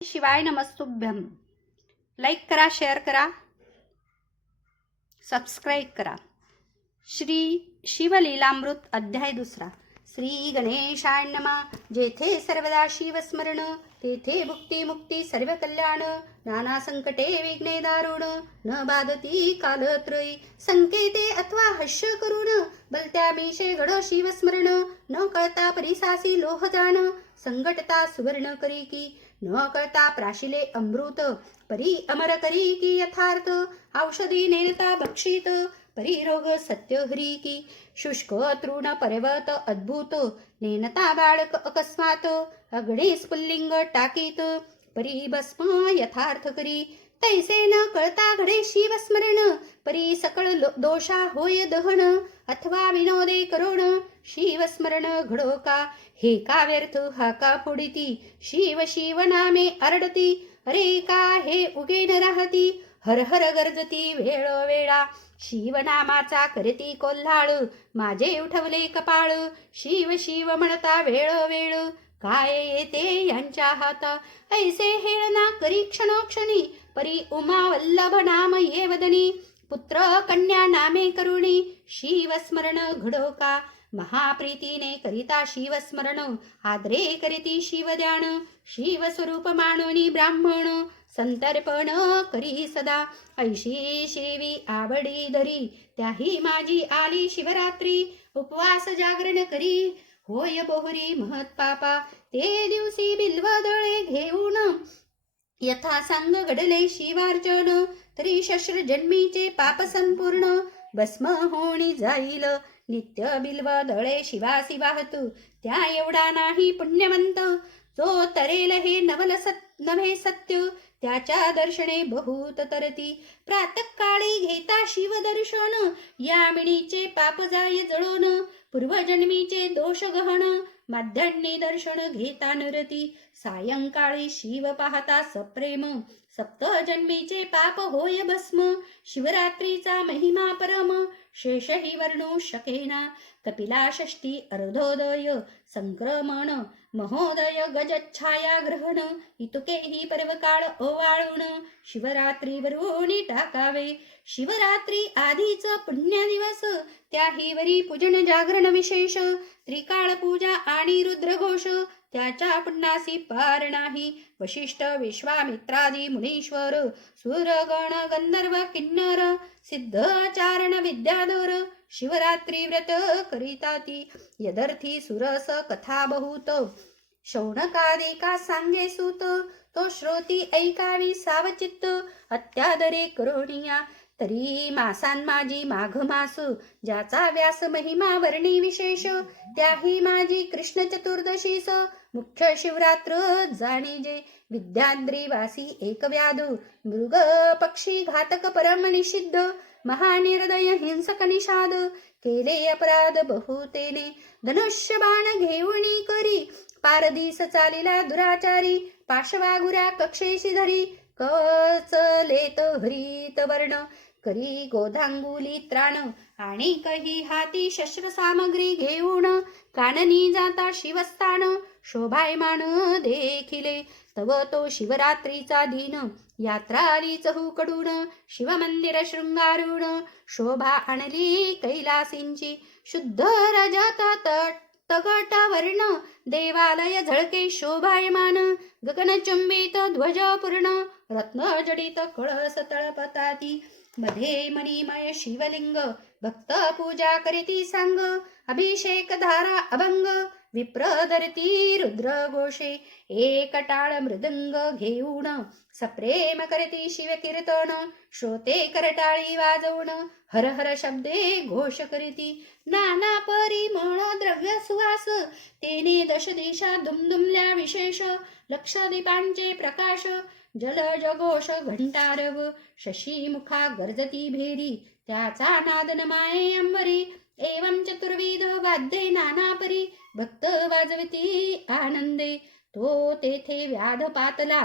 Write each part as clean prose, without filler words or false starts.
शिवाय नमस्तुभ्यम. लाईक करा, शेअर करा, सबस्क्राईब करा. श्री शिवलीलामृत अध्याय 2. श्री गणेशाय नमः. जेथे सर्वदा शिवस्मरण तेथे भुक्ती मुक्ती सर्व कल्याण. नाना संकटे विघ्ने दारुण न बाधती कालत्रयी. संकेते अथवा हर्ष करून बलत्या मीशे घड शिवस्मरण. न कळता परिसासी लोह जाण संकटता सुवर्ण करी की. न कळता प्राशिले अमृत परी अमर करी की. यथार्थ औषधी नेता भक्षित परी रोग सत्य हरी की. शुष्क तृण पर्वत अद्भुत नेनता बाळक अकस्मात. अग्नी स्फुल्लिंग टाकीत परी भस्म यथार्थ करी. तैसे न कळता घडे शिवस्मरण परी सकळ दोषा होय दहन. अथवा विनोदे करोण शिवस्मरण घडो का. हे का व्यर्थ हा का फोडिती. शिव शिव नामे आरडती. अरे का हे उगे न राहती. हर हर गरजती वेळोवेळा. शिवनामाचा करती कोल्हाळ माझे उठवले कपाळ. शिव शिव म्हणता वेळोवेळ काय येते यांच्या हाता. ऐसे हेळना करी क्षणोक्षणी परी उमा वल्लभ नाम ये वदनी. पुत्र कन्या नामे करुणी शिवस्मरण घडो का. महाप्रीतीने करिता शिवस्मरण आदरे करीती शिवध्यान. शिवस्वरूप मानोनी ब्राह्मण संतर्पण करी सदा. ऐशी शेवी आवडी धरी त्याही माझी आली शिवरात्री. उपवास जागरण करी होय बोहरी महत पापा. ते दिवशी बिल्वदळे घेऊन यथा सांग घडले शिवार्चन. तरी शस्त्र जन्मीचे पाप संपूर्ण भस्म होणी जाईल. नित्य बिल्व दळे शिवासी वाहतू त्या एवढा नाही पुण्यवंत. जो तरेल हे नव्हे सत्य त्याच्या दर्शने बहुत तरती. प्रातःकाळी घेता शिवदर्शन यामिनीचे पाप जाय जळून. पूर्वजन्मीचे दोष गहन माध्यान्नी दर्शन घेता नरती. सायंकाळी शिव पाहता सप्रेम सप्तजन्मीचे पाप होय भस्म. शिवरात्रीचा महिमा परम शेषही वर्णू शकेना. कपिला षष्ठी अर्धोदय संक्रमण महोदय गजच्छाया ग्रहण. इतुकेही पर्वकाळ ओवाळून शिवरात्री वरुणी टाकावे. शिवरात्री आधीच पुण्य दिवस त्याही वरी पूजन जागरण विशेष. त्रिकाळ पूजा आणि रुद्रघोष त्याच्या पुण्यासी पार नाही. वशिष्ठ विश्वामित्रादी मुनीश्वर सुरगण गंधर्व किन्नर सिद्धचारण विद्याधर शिवरात्री व्रत करिताती. यदर्थी सुरस कथा बहुत शौनकादिका सांगे सूत. तो श्रोती ऐकावी सावचित्त अत्यादरे करोनिया. तरी मासान माझी माघ मास ज्याचा व्यास महिमा वर्णी विशेष. त्याही माझी कृष्ण चतुर्दशीस मुख्य शिवरात्र जाणीजे. विद्याद्रीवासी एक व्याधू मृग पक्षी घातक परम निषिद्ध. महानिर्दय हिंसक निषाद केले अपराध बहुतेने. धनुष्य बाण घेऊनी करी पारदीस चालिला दुराचारी. पाशवागुऱ्या कक्षेशी धरी कचलेत हरित वर्ण. करी गोधांगुली त्राण आणि कही हाती शस्त्र सामग्री घेऊन. काननी जाता शिवस्थान शोभायमान देखिले. तव तो शिवरात्रीचा दिन यात्रा आली चहूकडून. शिवमंदिर शृंगारून शोभा आणली कैलासींची. शुद्ध रजत तगट वर्ण देवालय झळके शोभायमान. गगनचुंबित ध्वज पूर्ण रत्न जडित कळस तळपताती. मध्ये मणिमय शिवलिंग भक्त पूजा करीती सांग. अभिषेक धारा अभंग विप्रधरती रुद्र घोषे. एक टाळ मृदंग घेऊन सप्रेम करती शिवकीर्तन. श्रोते करटाळी वाजवून हर हर शब्दे घोष करीती. नाना परिमळ द्रव्य सुवास तेने दश दिशा दुमदुमल्या विशेष. लक्षदीपांचे प्रकाश जलज घोष घंटारव. शशीमुखा गर्जती भेरी त्याचा नादन माये अंबरी. एवं चतुर्विध वाद्ये नाना परी भक्त वाजवती आनंदे. तो तेथे व्याध पातला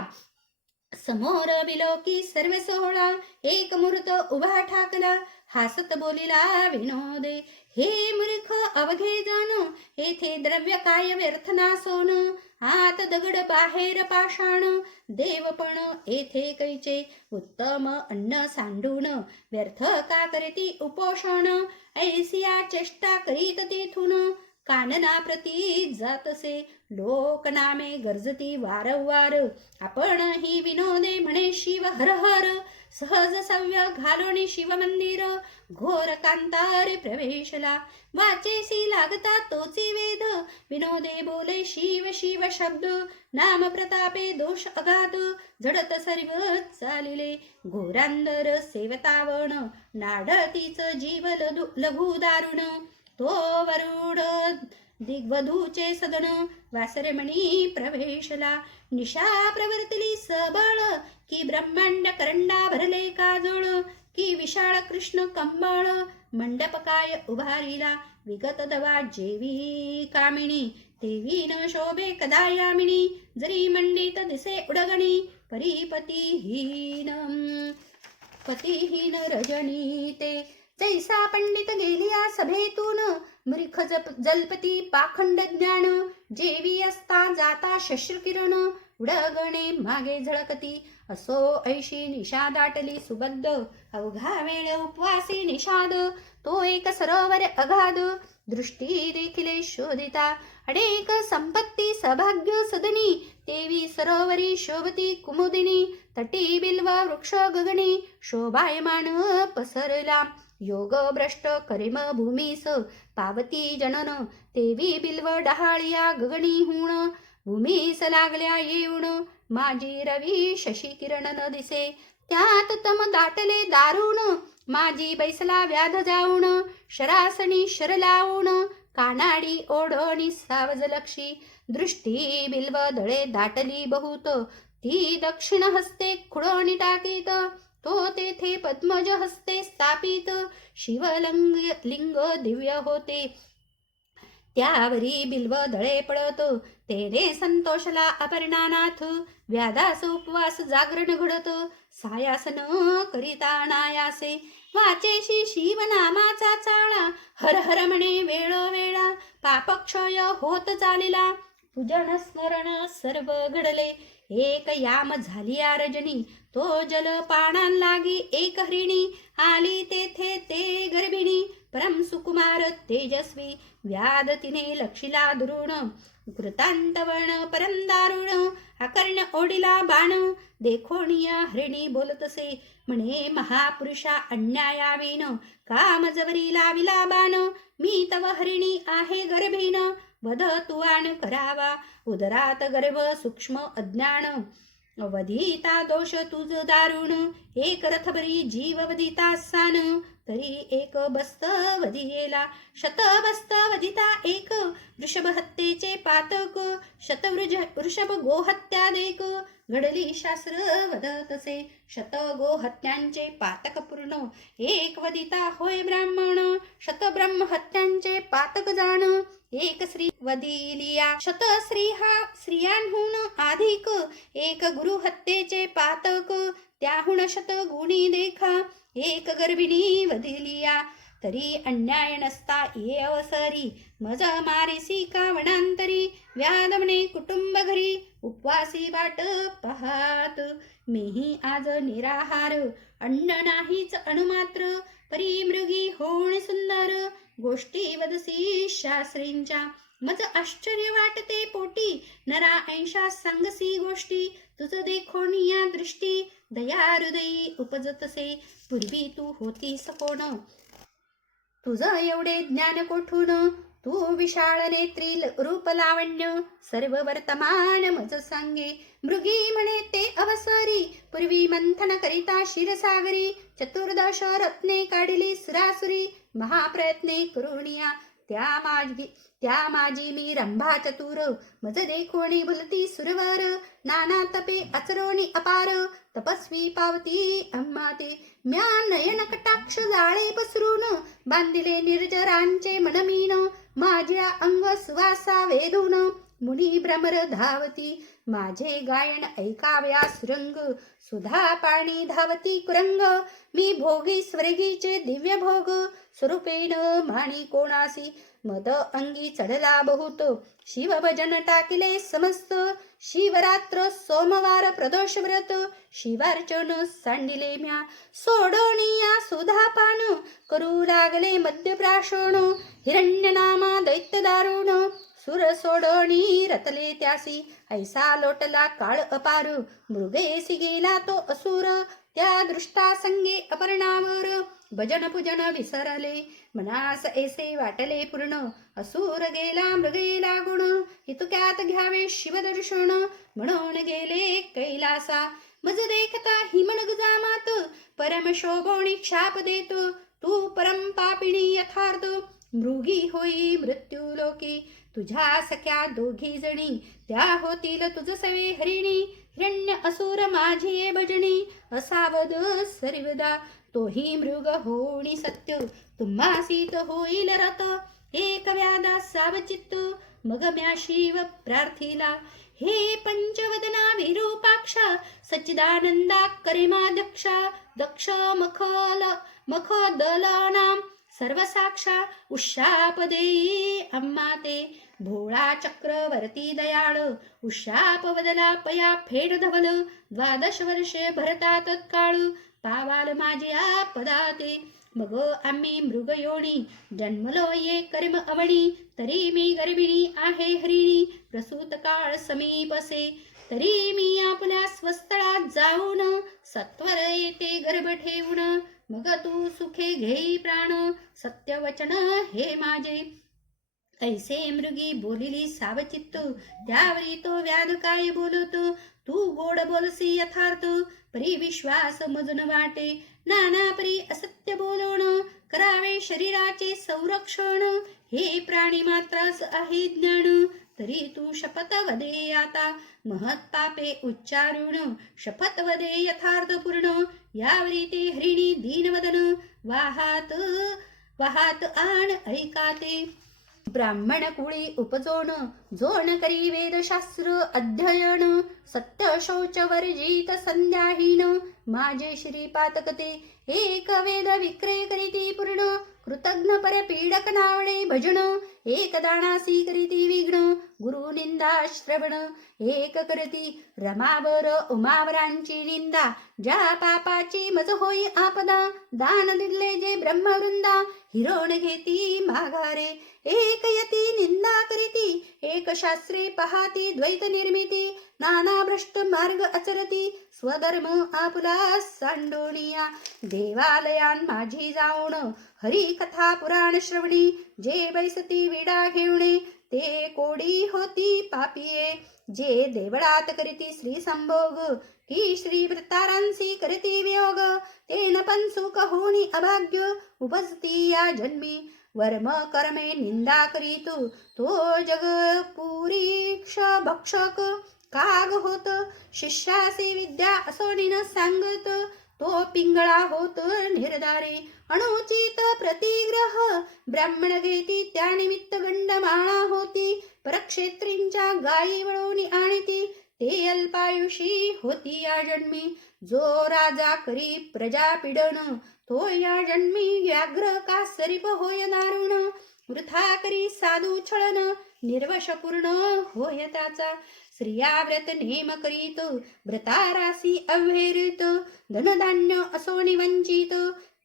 समोर विलोकी सर्व सोहळा. एक मूर्त उभा ठाकला हासत बोलिला विनोदे. हे मूर्ख अवघे जण येथे द्रव्य काय व्यर्थ नासोन. आत दगड बाहेर पाषाण, देवपण येथे कैचे, उत्तम अन्न सांडून, व्यर्थ का करती उपोषण, ऐसिया चेष्टा करीत तेथून, कानना प्रती जातसे, लोकनामे गर्जती वारंवार, आपण ही विनोदे म्हणे शिव हर हर, सहज सव्य घालोनी शिव मंदिर, घोर कांतारे प्रवेशला, वाचेसी लागता तोची वेद, विनोदे बोले शिव शिव शब्द, नाम प्रतापे दोष अगाध, झडत सर्व चालिले, घोरांदर सेवतावण, नाडतीच जीव लघु दारुण, तो वरुड दिग्वधूचे सदन, वासरमणी प्रवेशला, निशा प्रवर्तली सबळ, की ब्रह्मांड करंडा भरले काजळ, की विशाळ कृष्ण कंबळ, मंडप काय उभारिला, विगत दवा जेवी कामिणी, तेवी न शोभे कदा यामिनी, जरी मंडित दिसे उडगणी, पतिहीन रजनी ते, जैसा पंडित गेलिया सभेतून, मूर्ख जल्पती पाखंड ज्ञान, जेवी असता जाता शस्त्रकिरण, उडगणे मागे झळकती, असो ऐशी निशा दाटली सुबद्ध, अवघा वेळ उपवासी निषाद, तो एक सरोवर अगाध, दृष्टी देखिले शोधिता, अनेक संपत्ती सभाग्य सदनी, तेवी सरोवरी शोभती कुमुदिनी, तटी बिल्व वृक्ष गगनी, शोभायमान पसरला, योग भ्रष्ट करिम भूमीस, पावती जनन, तेवी बिल्व डहाळिया गगनी हुण, भूमीस लागल्या येऊन, माझी रवी शशी किरण न दिसे, त्यात तम दाटले दारुण, माझी बैसला व्याध जाऊन, शरासनी शर लावून, कानाडी ओढणी सावज लक्षी, दृष्टी बिल्व दळे दाटली बहुत, ती दक्षिण हस्ते खुडोणी टाकीत, तो तेथे पद्मज हस्ते स्थापित, शिवलिंग दिव्य होते, त्यावरी बिल्व दळे पडत, तेने संतोषला अपर्णानाथ, व्याधास उपवास जागरण घडत, सायासन करिता नायासे, वाचेशी शिवनामाचा चाळा, हर हर म्हणे वेळोवेळा, पापक्षय होत चालिला, पूजन स्मरण सर्व घडले, एक याम झाली रजनी, तो जल पाणान लागी एक हरिणी, आली तेथे ते गर्भिणी, परम सुकुमार तेजस्वी, व्याध तिने लक्षिला दुरुण, कृतांतवर्ण परम दारुण, आकर्ण ओढिला बाण, देखोनिया हरिणी बोलतसे, म्हणे महापुरुषा अन्यायावीन, कामजवरी लाविला बाण, मी तव हरिणी आहे गर्भीन, वध तुवान करावा, उदरात गर्भ सूक्ष्म अज्ञान, वधिता दोष तुझ दारुण, एक रथभरी जीव वधिता सान, तरी एक बस्त वधियेला, शत बस्त वधिता एक, वृषभ हत्येचे पातक, वृषभ गोहत्या देक, घडली शास्त्र वदतसे, शत गोहत्यांचे पातक पूर्ण, एक वधिता होय ब्राह्मण, शत ब्रह्म हत्यांचे पातक जाण, एक स्त्री वदिलिया, शत स्त्रियांहून अधिक, एक गुरु हत्येचे पातक, त्याहून शत गुणी देखा, एक गर्भिणी वदिलिया, तरी अन्याय नसता ये अवसरी, मज मारिसी कावणांतरी, व्याधमने कुटुंब घरी, उपवासी वाट पाहात, मीही आज निराहार, अन्न नाहीच अणुमात्र, परी मृगी होण सुंदर, गोष्टी वदसी शास्त्रींच्या, मज आश्चर्य वाटते पोटी, नरा ऐशा सांगसी गोष्टी, तुझ देखोनिया दृष्टी, दया हृदयी उपजतसे, पूर्वी तू होतीस कोण, तुझ एवढे ज्ञान कोठून, तू विशाळ नेत्री रूप लावण्य, सर्व वर्तमान मज सांगे, मृगी म्हणे ते अवसरी, पूर्वी मंथन करिता क्षीरसागरी, चतुर्दश रत्ने काढिली सुरासुरी, महाप्रयत्ने करुणिया, त्या माझी मी रंभा चतुर, मज देखोणी बोलती सुरवर, नाना तपे आचरोणी अपार, तपस्वी पावती अम्मा ते, म्या नयन कटाक्ष जाळे पसरून, बांधिले निर्जरांचे मनमीन, माझ्या अंग सुवासा वेधून, मुनी भ्रमर धावती, माझे गायन ऐकाव्या सुरंग, सुधा पाणी धावती कुरंग, मी भोगी स्वर्गीचे दिव्य भोग, स्वरूपेन माणी कोणासी, मद अंगी चढला बहुत शिव भजन टाकिले समस्त शिवरात्र सोमवार प्रदोष व्रत शिवार्चन सांडिले म्या सोडोनिया सुधापान करू लागले मद्यप्राशन हिरण्य नामा दैत्य दारुण सुर सोडणी रतले त्यासी ऐसा लोटला काळ अपार मृगेसी गेला तो असुर त्या दृष्टा संगे अपर्णावर भजन पूजन विसरले मनास ऐसे वाटले पूर्ण असुर गेला मृगे लागुण हितक्यात घ्यावे शिवदर्शन म्हणून गेले कैलासा मज देखता हिमणग जामात परम शोभोणी क्षाप देतो तू परम पापिणी यथार्थ मृगी होई मृत्यू लोकी तुझ्या सख्या दोघी जणी त्या होतील तुझ सवे हरिणी हिरण्य असुर माझी भजनी असावध सर्वदा तोही मृग होणी सत्य तुम्हासीत होईल रत एक व्यादा सावचित्त मग म्या शिव प्रार्थिला हे पंचवदना विरूपाक्षा सच्चिदानंदा करिमा दक्ष मखदलनाम सर्वसाक्षा उशापदेयी अम्मा ते भोळा चक्रवर्ती दयाळ उशापवदला पया फेड धवल 12 वर्षे भरता तत्काळ पावाल माझ्या पदाते मग आम्ही मृगयोनी जन्मलो ये कर्म अवणी तरी मी गर्भिणी आहे हरिणी प्रसूत काळ समीपसे तरी मी आपल्या स्वस्थळात जाऊन सत्वर येते गर्भ ठेवून मग तू सुखे घेई प्राण सत्यवचन हे माझे ऐसे मृगी बोलिली सावचित्त त्यावरी तो व्याध काय बोलतो तू गोड बोलसी यथार्थ परी विश्वास मजून वाटे नाना परी असत्य बोलण करावे शरीराचे संरक्षण हे प्राणी मात्रास आहे ज्ञान तरी तू शपथ वदे आता महत् पापे उच्चारुण शपथ वदे यथार्थ पूर्ण यावरी ते हरिणी दीनवदन वाहात आण ऐकाते ब्राह्मण कुळी उपजोन जोन करी वेदशास्त्र अध्ययन सत्य शौच वर्जित संध्याहीन माझे श्रीपातकते एक वेद विक्रय करीती पूर्ण कृतज्ञ परपीडक नावणे भजन एक दानासी करीती विघ्न गुरु निंदा श्रवण एक करती रमावर उमावरांची निंदा ज्या पापाची मज होई आपदा दान दिले जे ब्रह्मवृंदा हिरोण घेती माघारे एक यती निंदा करीती एक शास्त्रे पहाती द्वैत निर्मिती नाना भ्रष्ट मार्ग आचरती स्वधर्म आपुला सांडोनिया देवालयान माझी जाऊन हरी कथा पुराण श्रवणी जे बैसती विडा घेवणे ते कोडी होती पापिये जे देवळात करीती श्री संभोग की श्री वृत्तारांसी करीती वियोग ते न पण सुख होणी अभाग्य उपजती या जन्मी वर्म कर्मे निंदा करीतु तो जग पुरीक्ष भक्षक काग होत शिष्यासी विद्या असोनीन सांगत तो पिंगळा होत निर्धारी अनुचित प्रतिग्रह ब्राह्मण घेती त्या निमित्त गंडमाळा होती परक्षेत्रींच्या गायी वळवणी आणती ते अल्पायुषी होती या जन्मी जो राजा करी प्रजा पीडन तो या जन्मी व्याघ्र का सरीप होय दारुण वृथा करी साधू छळन निर्वश पूर्ण होय त्याचा स्त्रिया व्रत नेम करीत व्रतारासी अव्हेरित धनधान्य असोनी वंचित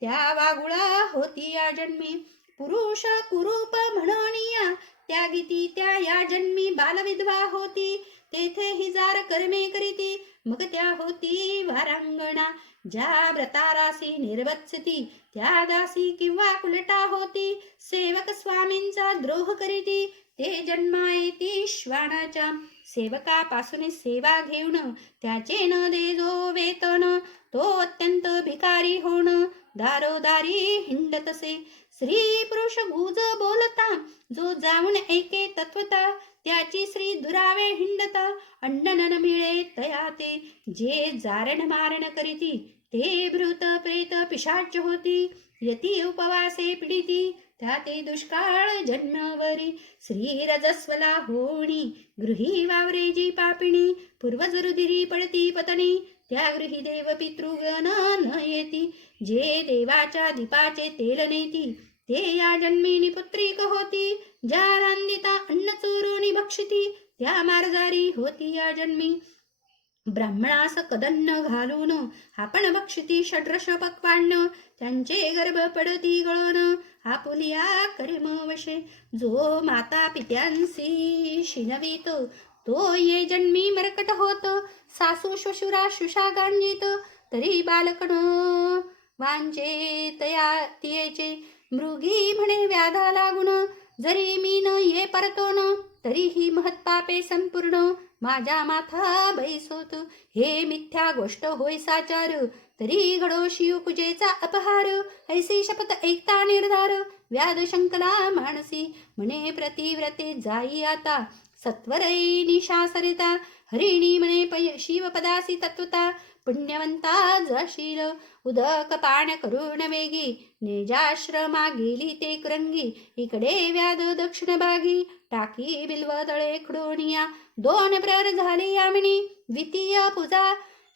त्या वागुळा होती या जन्मी पुरुष कुरूप म्हणणिया त्यागिती त्या या जन्मी बालविधवा होती तेथे हिजार कर्मे करीती मग त्या होती वारांगणा ज्या व्रतारासी निर्वत्सती त्या दासी किंवा कुलटा होती सेवक स्वामींचा द्रोह करीती ते जन्मा येती श्वानाच्या सेवकापासून सेवा घेऊन त्याचे न दे जो वेतन तो अत्यंत भिकारी होण दारोदारी हिंडतसे स्त्री पुरुष गुज बोलता जो जाऊन ऐके तत्वता त्याची श्री दुरावे हिंडता अन्न न मिळे तया ते जे जारण मारण करीती ते भृत प्रेत पिशाच होती यती उपवासे पीडिती त्या ते दुष्काळ जन्मवरी श्री रजस्वला होणी गृही वावरे जी पापिणी पूर्वजरुदिरी पडती पतनी त्या गृही देव पितृगण न येती जे देवाच्या दीपाचे तेल नेती ते या जन्मिनी पुत्रिक होती, ज्या रांदिता अन्न चोरोनी भक्षिती, त्या मार्जारी होती या जन्मी. ब्राह्मणास कदन्न घालून आपण भक्षिती षड्रश पक्वान्न, त्यांचे गर्भ पडती गळून आपुलिया कर्म वशे. जो माता पित्यांसी शिनवित, तो ये जन्मी मरकट होत. सासू श्वशुरा शुषा गांजीत, तरी बालकण वांचे तया तियेचे. मृगी म्हणे व्याधा लागून, जरी मी न ये परतोन, तरीही महत्पापे संपूर्ण माझ्या माथा बैसोत. हे मिथ्या गोष्ट होय साचार, तरी घडो शिवकुजेचा अपहार. ऐसी शपथ ऐकता निर्धार, व्याध शंकला मानसी. म्हणे प्रतिव्रते जाई आता, सत्वरै निशा सरिता. हरिणी म्हणे शिवपदासी तत्वता, पुण्यवंता जाशील. उदक पान करून वेगी, निजाश्रमा गेली ते कुरंगी. इकडे व्याध दक्षिण भागी, टाकी बिल्व तळे खडोनिया. 2 प्रहर झाले यामिनी, द्वितीय पूजा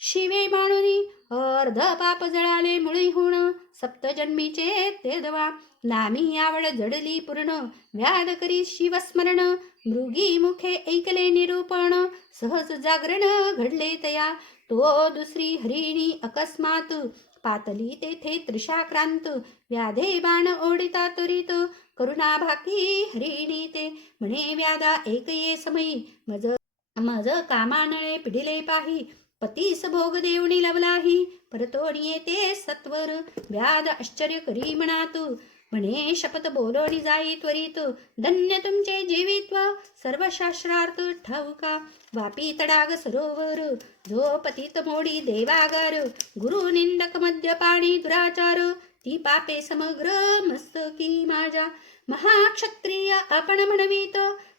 शिवे मानुनी. अर्ध पाप जळाले मुळी होण, सप्तजन्मीचे ते दवा. नामी आवड जडली पूर्ण, व्याध करी शिवस्मरण. मृगी मुखे ऐकले निरूपण, सहज जागरण घडले तया. तो दुसरी हरिणी अकस्मात, पातली तेथे त्रिशाक्रांत. व्याधे बाण ओढिता त्वरित, करुणा भाकी हरिणी ते. म्हणे व्याधा एक ये समयी, मज मज कामानळे पिढिले पाही. पतीस भोग देवणी लवलाही, परतोणी येते सत्वर. व्याध आश्चर्य करी म्हणात, म्हणे शपथ बोलोणी जाई त्वरित. धन्य तुमचे जीवित्व, सर्व शास्त्रार्थ ठाऊका. वापी तडाग सरोवर, जो पतित मोडी देवागार. गुरु निंदक मद्यपाणी दुराचार, ती पापे समग्र मस्तकी माझ्या. महाक्षत्रिय आपण म्हणवीत,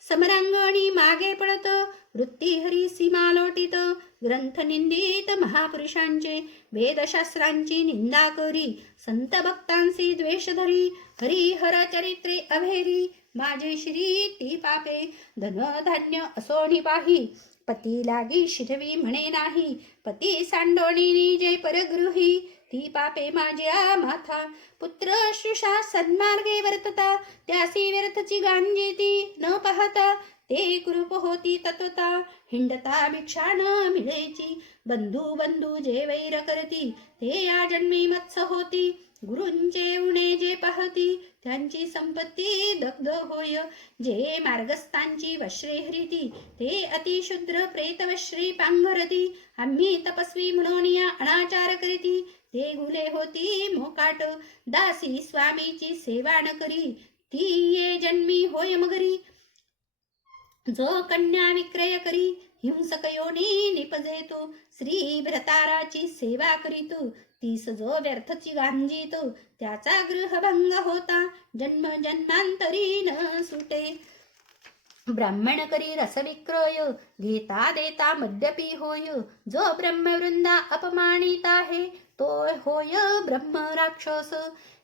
समरांगणी मागे पडत. वृत्ती हरी सीमा लोटीत, ग्रंथ निंदित महापुरुषांचे. वेदशास्त्रांची निंदा करी, संत भक्तांशी द्वेष धरी. हरिहर चरित्रे अभेरी, माझे श्री ती पापे. धन धान्य असोनी पाही, पती लागी शिरवी म्हणे नाही. पती सांडोणी जे परगृही, ती पापे माझ्या माथा. पुत्र शुषा सन्मार्गे वर्तता, त्यासी व्यर्थची गांजेती न पाहता. ते कुरूप होती तत्वता, हिंडता भिक्षा न मिळेची. बंधू बंधू जे वैर करती, ते या जन्मी मत्स्य होती. गुरूंचे उणे जे पाहती, त्यांची संपत्ती दग्ध होय. जे मार्गस्थांची वश्रे हरिती, ते अतिशुद्र प्रेतवश्री पांघरती. आम्ही तपस्वी म्हणून या अनाचार करीती, ते गुले होती मोकाट. दासी स्वामीची सेवा न करी, ती ये जन्मी होय मगरी. जो कन्या विक्रय करी, हिंसक योनी निपजेतो. श्री भ्रताराची सेवा करीतो, तीस जो व्यर्थची गांजीतो. त्याचा गृहभंग होता, जन्म जन्मांतरी न सुटे. ब्राह्मण करी रसविक्रय, घेता देता मद्यपी होय. जो ब्रह्मवृंदा अपमानित आहे, तो होय ब्रह्म राक्षस.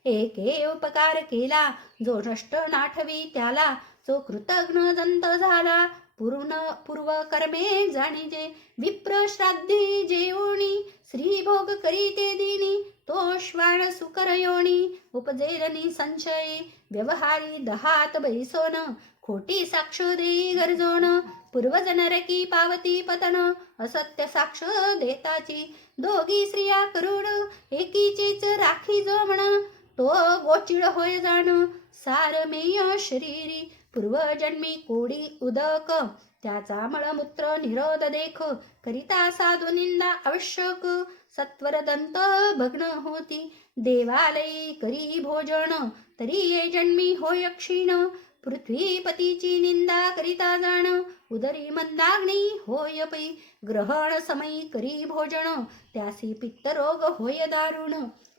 एके उपकार केला, जो नष्ट नाठवी त्याला. जो कृतघ्न दंत झाला, पूर्व कर्मे जाणीजे. विप्र श्राद्धी जेवणी, श्री भोग करी ते दिनी. तो श्वान सुकर योनी, उपजेरनी संशयी. व्यवहारी दहात बैसोन, खोटी साक्ष देई गरजोन. पूर्वज नरकी पावती पतन, असत्य साक्ष देताची. दोघी स्त्रिया करुण, एकीचीच राखी जो म्हण. तो गोचिळ होय जाण, सारमेय शरीरी. पूर्वजन्मी कोडी उदक, त्याचा मळमूत्र निरोध देख. करिता साधू निंदा आवश्यक, सत्वर दंत भग्न होती. देवालयी करी भोजन, तरी ये जन्मी होय क्षीण. पृथ्वीपतीची निंदा करिता जाण, उदरी मंदाग्नी होय पै. ग्रहण समयी करी भोजन, त्यासी पित्तरोग होय दारुण.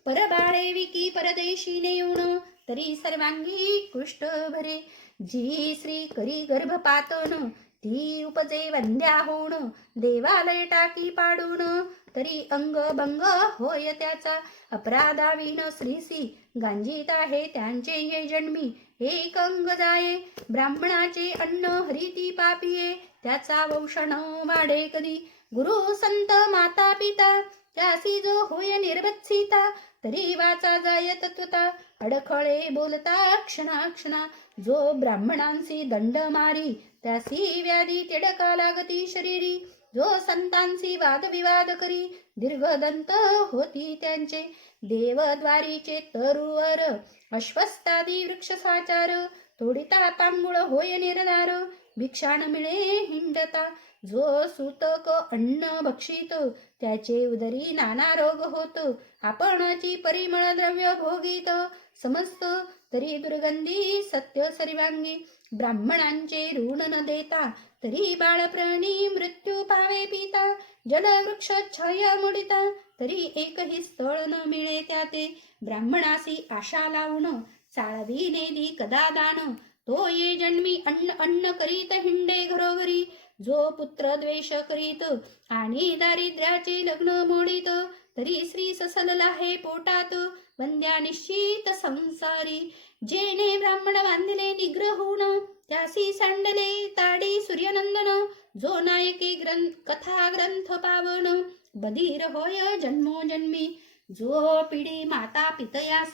परबाळे विकी परदेशी नेऊन, तरी सर्वांगी कुष्ठ भरे. जी स्त्री करी गर्भपातन, ती उपजे वंद्या होऊन. देवालय टाकी पाडून, तरी अंग भंग होय त्याचा. अपराधाविन स्त्रीसी गांजीत आहे, त्यांचे ये जन्मी एक अंग जाये. ब्राह्मणाचे अन्न हरिती पापिये, त्याचा वंश न वाढे कधी. गुरु संत माता पिता, त्यासी जो होय निर्भत्सिता. तरी वाचा जाय तत्वता, अडखळे बोलता क्षणा जो ब्राह्मणांसी दंड मारी, त्यासी व्याधी तिडका लागती शरीरी, जो संतांसी वादविवाद करी, दीर्घदंत होती त्यांचे, देवद्वारीचे तरुवर, अश्वस्तादी वृक्ष साचार, तोडिता पांगुळ होय निर्धार, भिक्षा न मिळे हिंडता, जो सूतक अन्न भक्षित, त्याचे उदरी नाना रोग होत, आपणची परिमळ द्रव्य भोगीत, समस्त तरी दुर्गंधी सत्य सर्वांगी, ब्राह्मणांचे ऋण न देता, तरी बाळप्राणी मृत्यू पावे पिता, जलवृक्ष छाया मुडिता, तरी एकही स्थळ न मिळे त्याते, ब्राह्मणासी आशा लावून, चाळवी नेदी कदा दान, तो ये जन्मी अन्न अन्न करीत हिंडे घरोघरी, जो पुत्र द्वेष करीत, आणि दारिद्र्याचे लग्न मोडीत, तरी श्री ससलला हे पोटात, वंद्या निश्चित संसारी, जेने ब्राह्मण बांधिले निग्रहून, त्यासी सांडले ताडी सूर्यनंदन, जो नायके कथा ग्रंथ पावन, बधीर होय जन्मोजन्मी, जो पिढी माता पितयास,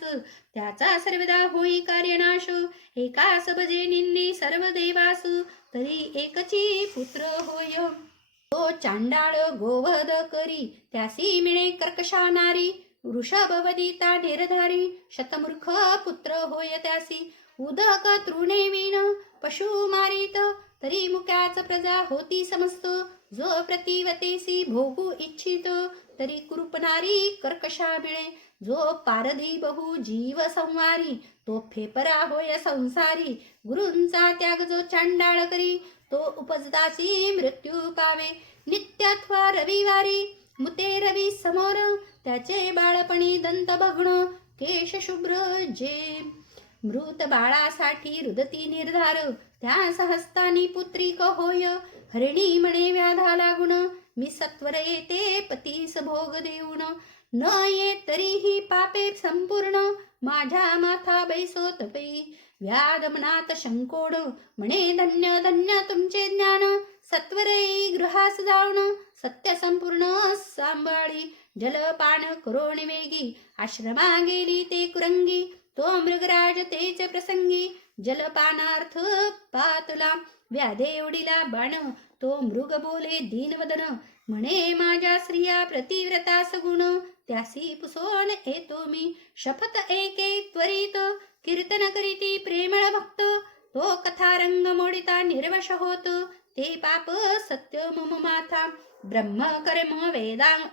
त्याचा सर्वदा होई कार्यनाश, एकास भजे निंदी सर्व देवास, तरी एकची पुत्र होय, तो चांडाळ गोवध करी, त्यासी मिळे कर्कशा नारी, वृषभवदिता निर्धारी, शतमूर्ख पुत्र होय त्यासी, उदक तृणे विण पशु मारित, तरी मुक्याच प्रजा होती समस्त, जो प्रतिवतेसी भोगू इच्छित, तरी कुरूपणारी कर्कशा मिळे, जो पारधी बहु जीव संवारी, तो फेपरा होय संसारी, गुरूंचा त्याग जो चांडाळ करी, तो उपजदासी मृत्यू पावे, नित्य अथवा रविवारी मुते रवी समोर, त्याचे बाळपणी दंत बघण केश शुभ्र जे, मृत बाळासाठी रुदती निर्धार, त्या सहस्तानी पुत्रिक होय, हरिणी म्हणे व्याधा लागुण, मी सत्वर येते पतीस भोग देऊन, न ये तरीही पापे संपूर्ण, माझ्या माथा बैसो तपे, व्याध मनात शंकोड, म्हणे धन्य धन्य तुमचे ज्ञान, सत्वरे गृहास जाऊन, सत्य संपूर्ण सांभाळी, जलपान करोण वेगी, आश्रमा गेली ते कुरंगी, तो मृगराज तेच प्रसंगी, जलपानार्थ पातला, व्याधे उडीला बाण, तो मृग बोले दीनवदन, म्हणे माझ्या स्त्रिया प्रतिव्रतास गुण, त्यासी पुसोन येतो मी, शपथ एके त्वरित, कीर्तन करीती प्रेमळ भक्त, तो कथारंग मोडिता निर्वश होत, ते पाप सत्य मम माथा, ब्रह्म कर्म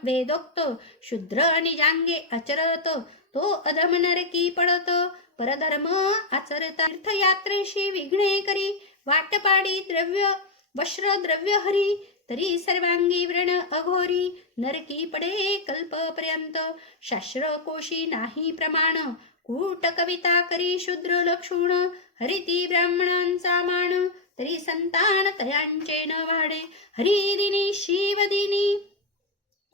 वेदोक्त, शूद्र निजांगे अचरत, तो अधम नरकी पडत, परधर्म आचरता, तीर्थयात्रेशी विघ्ने करी, वाटपाडी द्रव्य वस्त्र द्रव्य हरी, तरी सर्वांगी व्रण अघोरी, नरकी पडे कल्पपर्यंत, शास्त्रकोशी नाही प्रमाण, कूट कविता करी शूद्र लक्षुण, हरिती ब्राह्मणांचा मान, तरी संतान तयांचे न वाढे, हरिदिनी शिवदिनी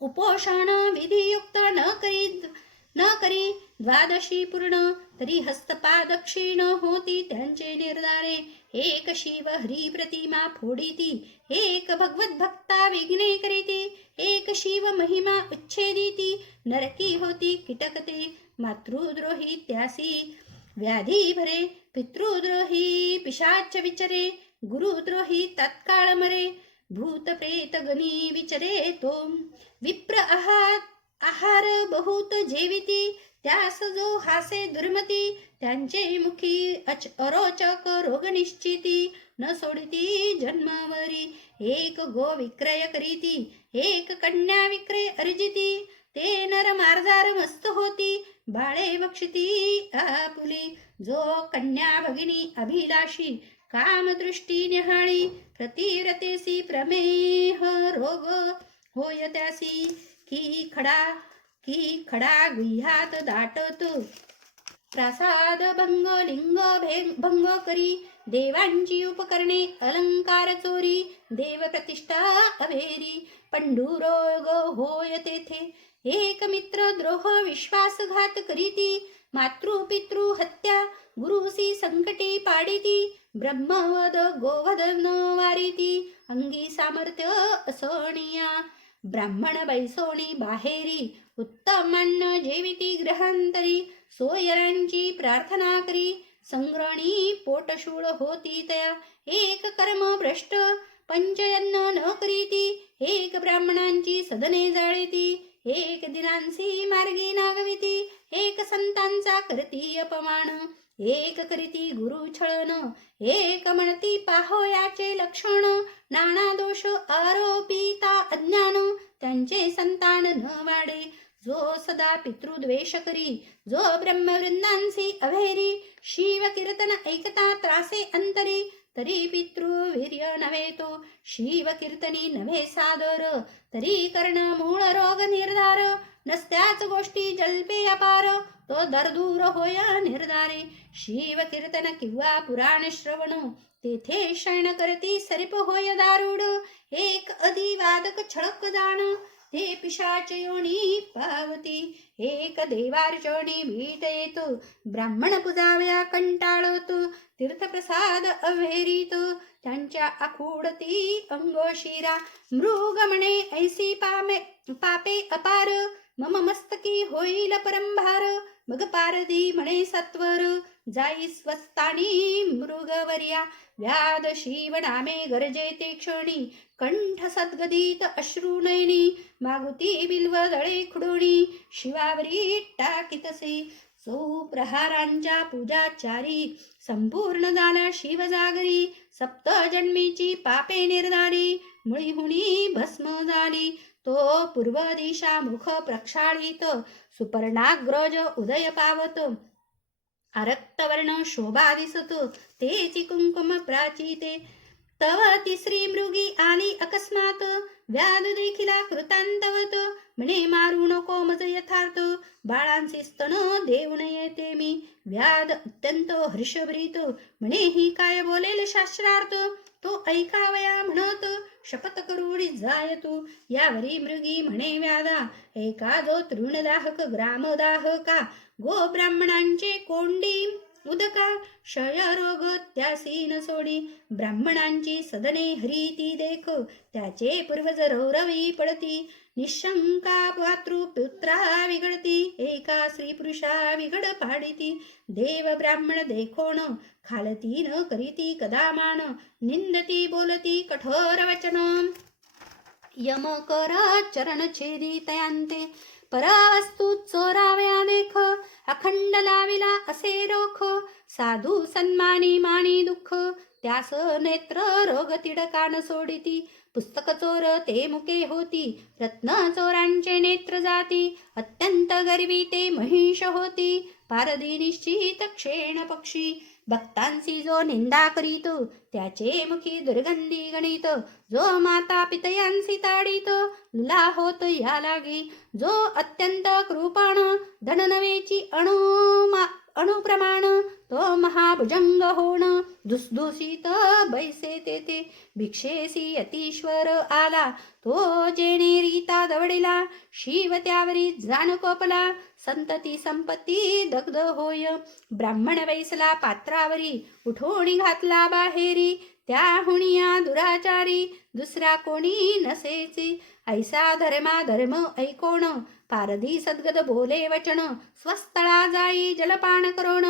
उपोषण विधियुक्त न करी द्वादशी पूर्ण, तरी हस्तपाद क्षीण होती त्यांचे निर्धारे, एक शिव हरी प्रतिमा फोडिती, एक भगवत भक्ता विघ्ने करीती, एक शिव महिमा उच्छेदिती, नरकी होती कीटकते, मातृद्रोही त्यासी व्याधी भरे, पितृद्रोही पिशाच विचरे, गुरुद्रोही तत्काळ मरे, भूत प्रेत गणी विचरे तो, विप्र आहार बहुत जेविती, त्यास जो हासे दुर्मती, त्यांचे मुखी अरोचक रोग निश्चिती, न सोडिती जन्मवरी, एक गो विक्रय करीती, एक कन्या विक्रय अर्जिती, ते नर मार्जार मस्त होती, बाळे बक्षिती आपुली, जो कन्या भगिनी अभिलाषी, कामदृष्टी निहाळी, प्रतिव्रतेसी प्रमेह रोग होय त्यासी, की खडा गुह्यात दाटत, प्रासाद भंग लिंग भंग करी, देवांची उपकरणे अलंकार चोरी, देव प्रतिष्ठा अभेरी, पंडुरोग होय तेथे, एक मित्र द्रोह विश्वासघात करीती, मातृ हत्या गुरुसी संकटी पाडिती, ब्रह्मवद गोवध न वारिती, अंगी सामर्थ्य असणिया, ब्राह्मण बैसोनी बाहेरी उत्तम अन्न जेविती ग्रहांतरी सोयरांची प्रार्थना करी संग्रहणी पोटशूळ होती तया एक कर्म भ्रष्ट पंचयन्न न करीती एक ब्राह्मणांची सदने जाळीती एक दिनांसी मार्गी नागविती एक संतांचा करती अपमान एक करीती गुरु छळन एक म्हणती पाहो याचे लक्षण नाना दोष आरोपिता अज्ञान त्यांचे संतान न वाढे जो सदा पितृद्वेष करी जो ब्रह्मवृंदांसी अभेरी शिव कीर्तन ऐकता त्रासे अंतरी तरी पितृवीर्य नव्हे तो शिव कीर्तनी नव्हे सादर तरी कर्ण मूळ रोग निर्धार नसत्याच गोष्टी जल्पे अपार तो दरदूर होय निर्धारे शिव कीर्तन किंवा पुराण श्रवण तेथे शयन करती सरिप होय दारुड एक अधिवादक छळक जाण ते पिशाच योनी पावती एक देवार्चनी भीट येतो ब्राह्मण पुजाव्या कंटाळतो तीर्थप्रसाद अव्हेरीतो त्यांच्या आखुडती अंगशिरा मृग म्हणे ऐसी पापे अपार मम मस्तकी होईल परंभार मग पारधी म्हणे सत्वर जाई स्वस्तानी मृगवर्या व्याध शिव नामे गरजे ते क्षणी कंठ सद्गदित अश्रू नयनी मागुती बिल्व दळे खुडोणी शिवावरी टाकीतसे सौ प्रहारांच्या पूजाचारी संपूर्ण झाला शिव जागरी सप्त जन्मीची पापे निर्धारी मुळी हुणी भस्म झाली तो पूर्व दिशा मुख प्रक्षाळित सुपर्णाग्रज उदय पावत आरक्तवर्ण शोभा दिसत तेची कुंकुम प्राचिते तव तिसरी मृगी आली अकस्मात व्याध देखिला कृतांतवत म्हणे मारू नको मज यथार्थ बाळांचे स्तन देऊ नये ते मी व्याध अत्यंत हर्षभरीत म्हणे ही काय बोलेल शास्त्रार्थ तो ऐकावया म्हणत शपथ करुणी जाय तू यावरी मृगी म्हणे व्याधा एका जो तृणदाहक ग्रामदाहका गो ब्राह्मणांचे कोंडी उदका क्षयरोग त्यासी न सोडी ब्राह्मणांची सदने हरिती देख त्याचे पूर्वज रौरवी पडती निशंका पातृपुत्रा विघडती एका स्त्री पुरुषा विघड पाडिती देव ब्राह्मण देखोण खालती न करीती कदामान निंदती बोलती कठोर वचन यम कर चरण छेदी तयांते परावस्तू चोराव्या देख अखंड लाविला असे रोख साधू सन्मानी मानी दुःख त्यास नेत्र रोग तिडकान सोडिती पुस्तक चोर ते मुके होती रत्न चोरांचे नेत्र जाती अत्यंत गर्वी ते महिष होती पारधी निश्चित क्षेण पक्षी भक्तांची जो निंदा करीत त्याचे मुखी दुर्गंधी गणित जो माता पितयांसी ताडित लुला होत या लागी जो अत्यंत कृपण धननवेची अणुप्रमाण तो महाभुजंग होण दुसदुषित बैसे तेथे भिक्षेसी यतीश्वर आला तो जेणे रीता दवडिला शिव त्यावरी जाण कोपला संतती संपत्ती दग्ध होय ब्राह्मण बैसला पात्रावरी उठोणी घातला बाहेरी त्या हुनिया दुराचारी दुसरा कोणी नसेची ऐसा धर्मा धर्म ऐकोण पारधी सद्गद बोले वचन स्वस्थळा जाई जलपान करोण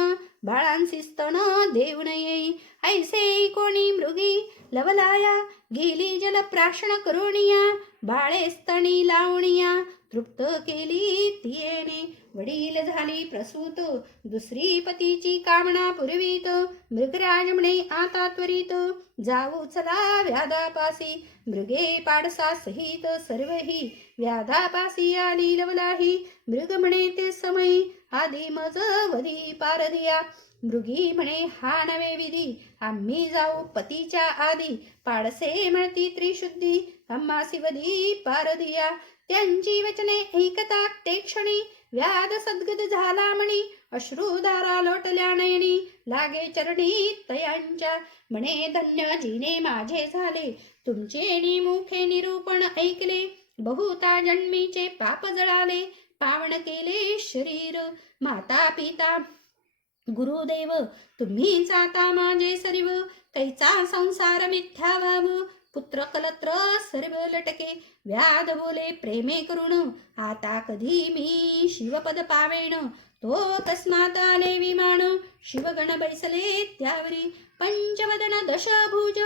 बाळांसी स्तन देऊन येई ऐसे कोणी मृगी लवलाया गेली जल प्राशन करोनिया बाळे स्तनी लावणिया तृप्त केली तियेने वडील झाली प्रसूत दुसरी पतीची कामना पुरवीत मृगराज म्हणे आता त्वरित जाऊ चला व्याधापासी मृगे पाडसा सहित सर्वही व्याधापासी आली लवलाही मृग म्हणे ते समयी आधी मज वधी पारधिया मृगी म्हणे हा नवे विधी आम्ही जाऊ पतीच्या आधी पाडसे म्हणती त्रिशुद्धी आम्हासी वधी पारधिया त्यांची वचने ऐकता ते क्षणी व्याध सद्गद झाला म्हणी अश्रुधारा लोटल्या नयनी लागे चरणी तयांच्या म्हणे धन्य जिने माझे झाले तुमचे निमुखे निरूपण ऐकले बहुता जन्मीचे पाप जळाले पावन केले शरीर माता पिता गुरुदेव तुम्हीच आता माझे सर्व कैचा संसार मिथ्या व्हाव पुत्र कलत्र सर्व लटके, व्याध बोले प्रेमे करून, आता कधी मी शिवपद पावेण, तो अकस्मात आले विमान, शिवगण बैसले त्यावरी, पंचवदन दशभुज,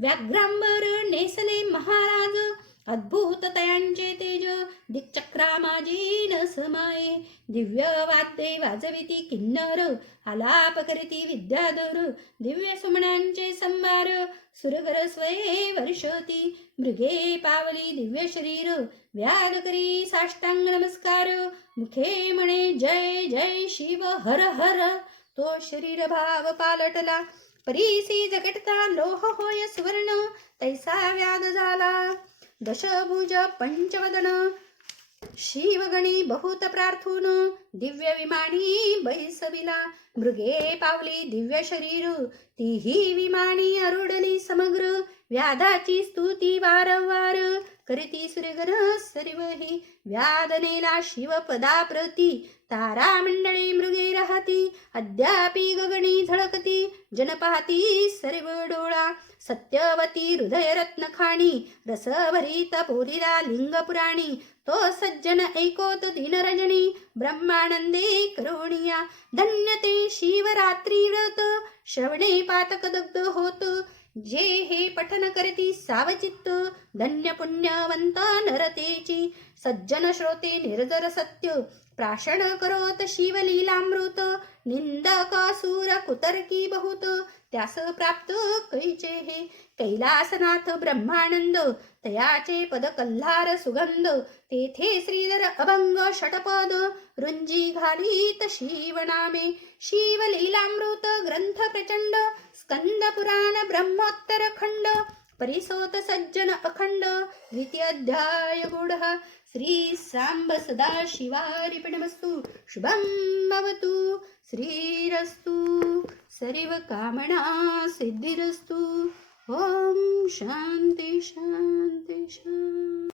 व्याघ्रांबर नेसले महाराज, अद्भुत तयांचे तेज, दिक्चक्रामाजी न समाये, दिव्य वाद्ये वाजविती किन्नर, आलाप करीती विद्याधर, दिव्य सुमनांचे संभार, सुरगर स्वये वर्षती, मृगे पावली दिव्य शरीर, व्याध करी साष्टांग नमस्कार, मुखे म्हणे जय जय शिव हर हर, तो शरीर भाव पालटला, परीसी जगटता लोह होय सुवर्ण, तैसा व्याध झाला, दशभुज पंचवदन, शिवगणी बहुत प्रार्थून, दिव्य विमानी बैसविला, मृगे पावली दिव्य शरीर, तीही विमानी अरुडली समग्र, व्याधाची स्तुती वारंवार, करीती सुरगर सर्वही, व्याधनेला शिवपदाप्रती, तारा मंडळी मृगे राहती, अद्यापि गगनी झळकती, जन पाहती सर्व डोळा, सत्यवती हृदय रत्न खाणी, रसभरीत पोरिला लिंग पुराणी, तो सज्जन ऐकोत दिनरजनी, ब्रह्मानंदे करोणिया, धन्य ते शिवरात्री व्रत, श्रवणे पातक दग्ध होत, जे हे पठन करती सावचित्त, धन्य पुण्यवंत नरतेची, सज्जन श्रोते निर्जर सत्य, प्राशन करोत शिवलीलामृत, निंदक सूर कुतर्की बहुत, त्यास प्राप्त कैचे हे, कैलासनाथ ब्रह्मानंद, तयाचे पद कल्हार सुगंध, तेथे श्रीधर अभंग षटपद, रुंजी घालीत शिवनामे, शिवलीलामृत ग्रंथ प्रचंड, स्कंद पुराण ब्रह्मोत्तर खंड, परिसोत सज्जन अखंड, द्वितीय अध्याय गूढ, श्री सांब सदा शिवार्पणमस्तु, शुभं भवतु, श्रीरस्तु, सर्व कामना सिद्धिरस्तु, ओम शांती शांती शांती.